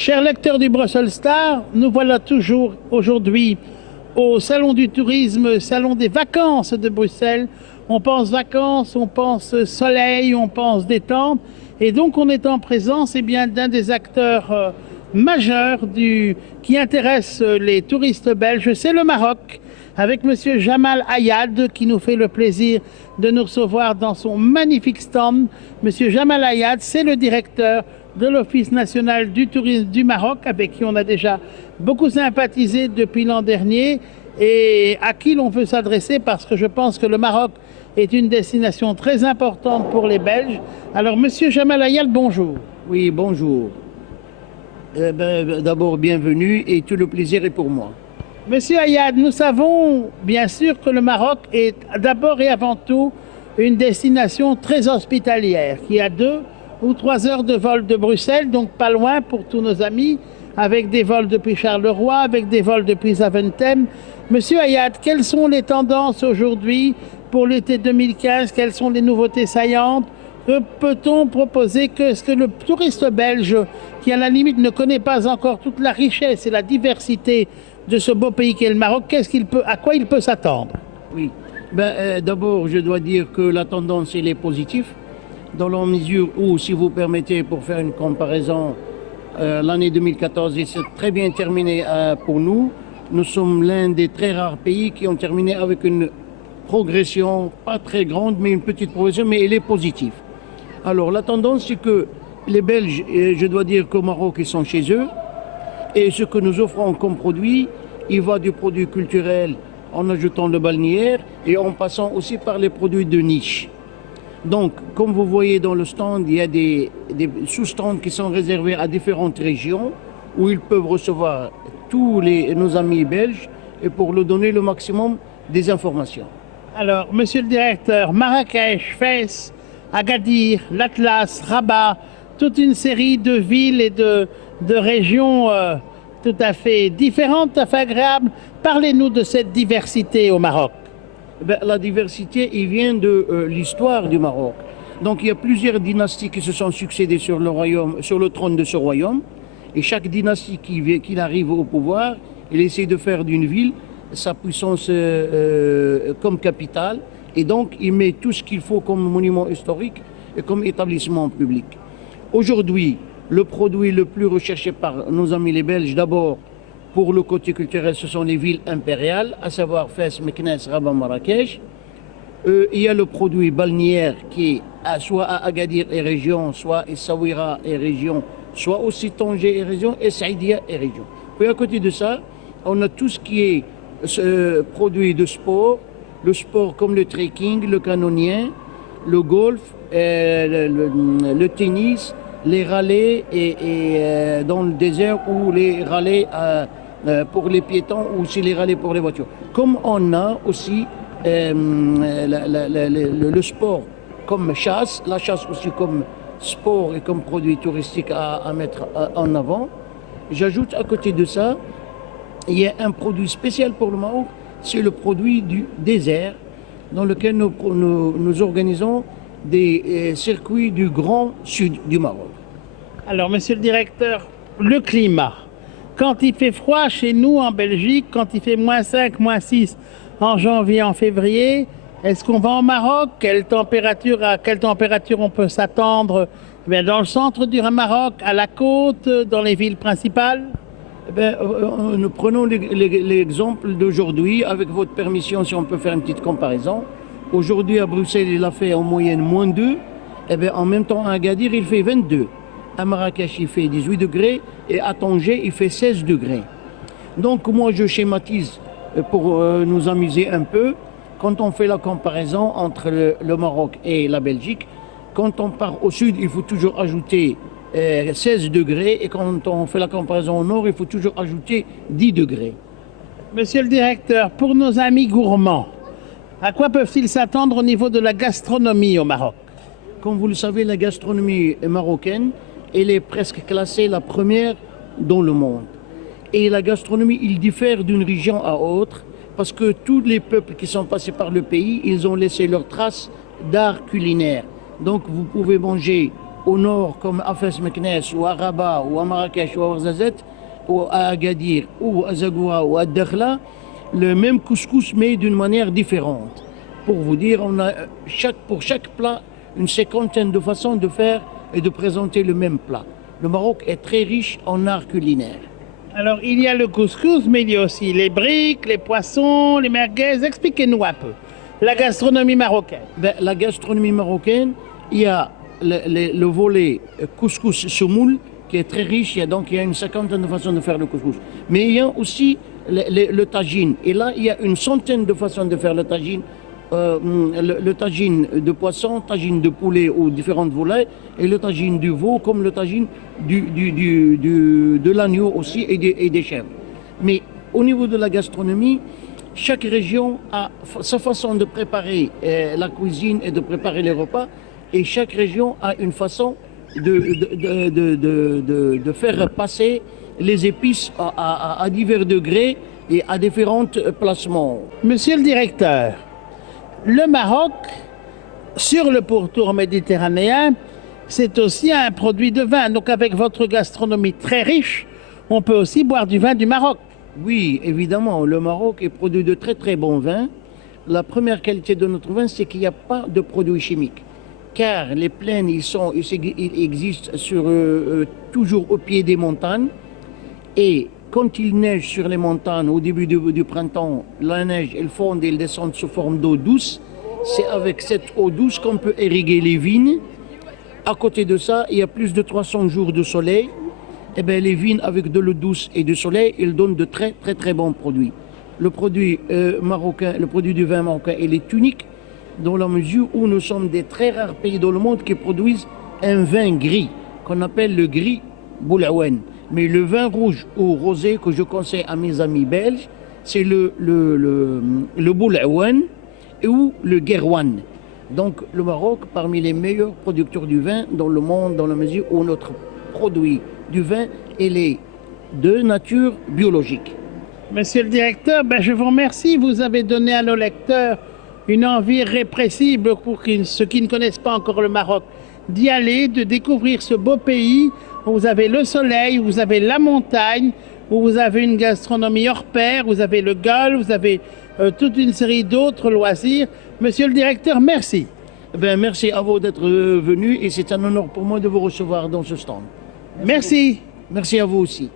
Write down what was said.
Chers lecteurs du Brussels Star, nous voilà toujours aujourd'hui au Salon du tourisme, Salon des vacances de Bruxelles. On pense vacances, on pense soleil, on pense détente. Et donc on est en présence d'un des acteurs majeurs qui intéresse les touristes belges, c'est le Maroc, avec Monsieur Jamal Ayad qui nous fait le plaisir de nous recevoir dans son magnifique stand. Monsieur Jamal Ayad, c'est le directeur de l'Office national du tourisme du Maroc, avec qui on a déjà beaucoup sympathisé depuis l'an dernier et à qui l'on veut s'adresser parce que je pense que le Maroc est une destination très importante pour les Belges. Alors, Monsieur Jamal Ayad, bonjour. Oui, bonjour. D'abord, bienvenue et tout le plaisir est pour moi. Monsieur Ayad, nous savons bien sûr que le Maroc est d'abord et avant tout une destination très hospitalière, qui a 2 ou 3 heures de vol de Bruxelles, donc pas loin pour tous nos amis, avec des vols depuis Charleroi, avec des vols depuis Zaventem. Monsieur Ayad, quelles sont les tendances aujourd'hui pour l'été 2015? Quelles sont les nouveautés saillantes? Que peut-on proposer? Est-ce que le touriste belge, qui à la limite ne connaît pas encore toute la richesse et la diversité de ce beau pays qu'est le Maroc, à quoi il peut s'attendre? Oui, d'abord je dois dire que la tendance elle est positive, dans la mesure où, si vous permettez, pour faire une comparaison, l'année 2014 s'est très bien terminée pour nous. Nous sommes l'un des très rares pays qui ont terminé avec une progression, pas très grande, mais une petite progression, mais elle est positive. Alors la tendance, c'est que les Belges, je dois dire qu'au Maroc, ils sont chez eux, et ce que nous offrons comme produit, il va du produit culturel en ajoutant le balnéaire et en passant aussi par les produits de niche. Donc, comme vous voyez dans le stand, il y a des sous-stands qui sont réservés à différentes régions où ils peuvent recevoir tous nos amis belges et pour leur donner le maximum des informations. Alors, monsieur le directeur, Marrakech, Fès, Agadir, l'Atlas, Rabat, toute une série de villes et de régions tout à fait différentes, tout à fait agréables. Parlez-nous de cette diversité au Maroc. La diversité, il vient de l'histoire du Maroc. Donc il y a plusieurs dynasties qui se sont succédées sur le trône de ce royaume. Et chaque dynastie qui arrive au pouvoir, il essaie de faire d'une ville sa puissance comme capitale. Et donc il met tout ce qu'il faut comme monument historique et comme établissement public. Aujourd'hui, le produit le plus recherché par nos amis les Belges, d'abord, pour le côté culturel, ce sont les villes impériales, à savoir Fès, Meknès, Rabat, Marrakech. Il y a le produit balnéaire qui est soit à Agadir et région, soit à Essaouira et région, soit aussi Tanger et région, et Saïdia et région. Puis à côté de ça, on a tout ce qui est produit de sport, le sport comme le trekking, le canonien, le golf, le tennis, les rallyes et dans le désert ou les rallyes pour les piétons ou aussi les rallyes pour les voitures. Comme on a aussi le sport comme chasse, la chasse aussi comme sport et comme produit touristique à mettre en avant. J'ajoute à côté de ça, il y a un produit spécial pour le Maroc, c'est le produit du désert dans lequel nous organisons des circuits du Grand Sud du Maroc. Alors, monsieur le directeur, le climat. Quand il fait froid chez nous en Belgique, quand il fait -5, -6 en janvier, en février, est-ce qu'on va au Maroc? À quelle température on peut s'attendre dans le centre du Maroc, à la côte, dans les villes principales? Nous prenons l'exemple d'aujourd'hui, avec votre permission, si on peut faire une petite comparaison. Aujourd'hui, à Bruxelles, il a fait en moyenne -2. En même temps, à Agadir, il fait 22. À Marrakech, il fait 18 degrés et à Tanger, il fait 16 degrés. Donc, moi, je schématise pour nous amuser un peu. Quand on fait la comparaison entre le Maroc et la Belgique, quand on part au sud, il faut toujours ajouter 16 degrés et quand on fait la comparaison au nord, il faut toujours ajouter 10 degrés. Monsieur le directeur, pour nos amis gourmands, à quoi peuvent-ils s'attendre au niveau de la gastronomie au Maroc? Comme vous le savez, la gastronomie marocaine, elle est presque classée la première dans le monde. Et la gastronomie, il diffère d'une région à autre parce que tous les peuples qui sont passés par le pays, ils ont laissé leurs traces d'art culinaire. Donc vous pouvez manger au nord comme à Fès Meknès ou à Rabat ou à Marrakech ou à Ouarzazate ou à Agadir ou à Zagoura ou à Dakhla, le même couscous mais d'une manière différente. Pour vous dire, on a pour chaque plat une cinquantaine de façons de faire et de présenter le même plat. Le Maroc est très riche en art culinaire. Alors, il y a le couscous, mais il y a aussi les briques, les poissons, les merguez. Expliquez-nous un peu la gastronomie marocaine. La gastronomie marocaine, il y a le volet couscous semoule qui est très riche. Il y a une cinquantaine de façons de faire le couscous. Mais il y a aussi le tagine. Et là, il y a une centaine de façons de faire le tagine. Le tagine de poisson, tagine de poulet ou différentes volailles, et le tagine du veau, comme le tagine de l'agneau aussi et des chèvres. Mais au niveau de la gastronomie, chaque région a sa façon de préparer la cuisine et de préparer les repas, et chaque région a une façon de faire passer les épices à divers degrés et à différents placements. Monsieur le directeur, le Maroc, sur le pourtour méditerranéen, c'est aussi un produit de vin. Donc avec votre gastronomie très riche, on peut aussi boire du vin du Maroc. Oui, évidemment, le Maroc est produit de très très bons vins. La première qualité de notre vin, c'est qu'il n'y a pas de produits chimiques. Car les plaines, ils existent toujours au pied des montagnes. Et quand il neige sur les montagnes au début du printemps, la neige, elle fonde et elle descend sous forme d'eau douce. C'est avec cette eau douce qu'on peut irriguer les vignes. À côté de ça, il y a plus de 300 jours de soleil. Et bien, les vignes avec de l'eau douce et du soleil, ils donnent de très très très bons produits. Le produit marocain, le produit du vin marocain, il est unique dans la mesure où nous sommes des très rares pays dans le monde qui produisent un vin gris, qu'on appelle le gris Boulaouen. Mais le vin rouge ou rosé que je conseille à mes amis belges, c'est le Boulaouen ou le Guerrouane. Donc le Maroc, parmi les meilleurs producteurs du vin dans le monde, dans la mesure où notre produit du vin, il est de nature biologique. Monsieur le directeur, je vous remercie. Vous avez donné à nos lecteurs une envie irrépressible pour ceux qui ne connaissent pas encore le Maroc, d'y aller, de découvrir ce beau pays où vous avez le soleil, où vous avez la montagne, où vous avez une gastronomie hors pair, vous avez le golf, vous avez toute une série d'autres loisirs. Monsieur le directeur, merci. Merci à vous d'être venu et c'est un honneur pour moi de vous recevoir dans ce stand. Merci. Merci à vous aussi.